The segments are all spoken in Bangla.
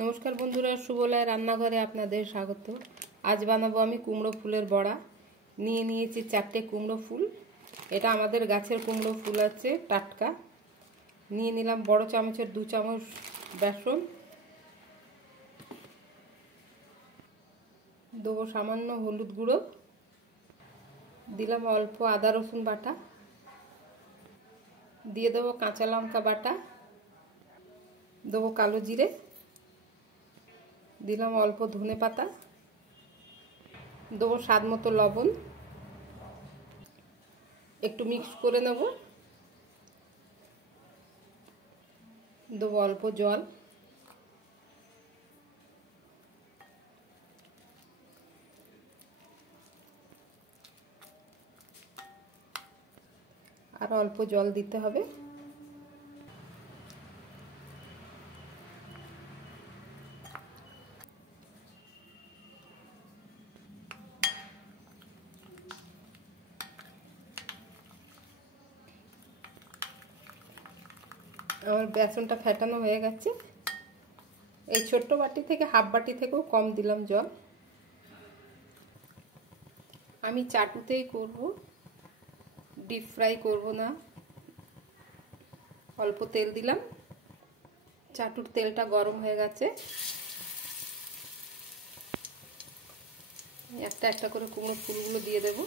নমস্কার বন্ধুরা, সুবলয় রান্নাঘরে আপনাদের স্বাগত। আজ বানাবো আমি কুমড়ো ফুলের বড়া। নিয়ে নিয়েছি 4টে কুমড়ো ফুল। এটা আমাদের গাছের কুমড়ো ফুল আছে, টাটকা। নিয়ে নিলাম বড় চামচের 2 চামচ বেসন, দেবো সামান্য হলুদ গুঁড়ো, দিলাম অল্প আদা রসুন বাটা, দিয়ে দেবো কাঁচা লঙ্কা বাটা, দেবো কালো জিরে, দিলাম অল্প ধনে পাতা, দেবো স্বাদ মতো লবণ, একটু মিক্স করে নেব, দেবো অল্প জল, আর অল্প জল দিতে হবে। আমার বেসনটা ফেটানো হয়ে গেছে। এই ছোট্ট বাটি থেকে হাফ বাটি থেকেও কম দিলাম জল। আমি চাটুতেই করব, ডিপ ফ্রাই করব না। অল্প তেল দিলাম, চাটুর তেলটা গরম হয়ে গেছে। একটা একটা করে কুমড়ো ফুলগুলো দিয়ে দেব।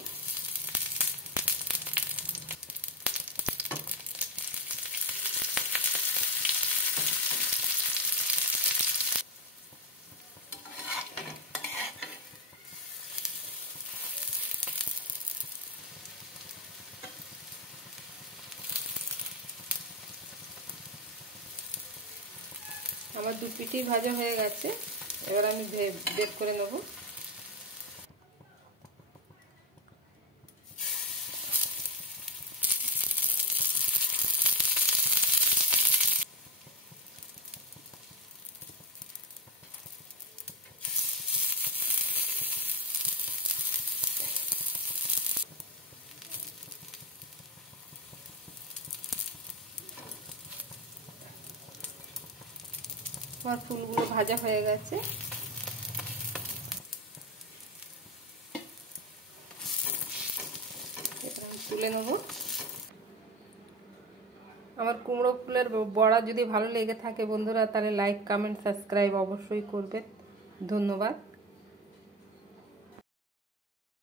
আমার 2 পিঠই ভাজা হয়ে গেছে। এবার আমি বের করে নেব। আমার ফুলগুলো ভাজা হয়ে গেছে। এবার আমি তুলে নেব। আমার কুমড়ো ফুলের বড়া যদি ভালো লেগে থাকে বন্ধুরা, তাহলে লাইক, কমেন্ট, সাবস্ক্রাইব অবশ্যই করবেন। ধন্যবাদ।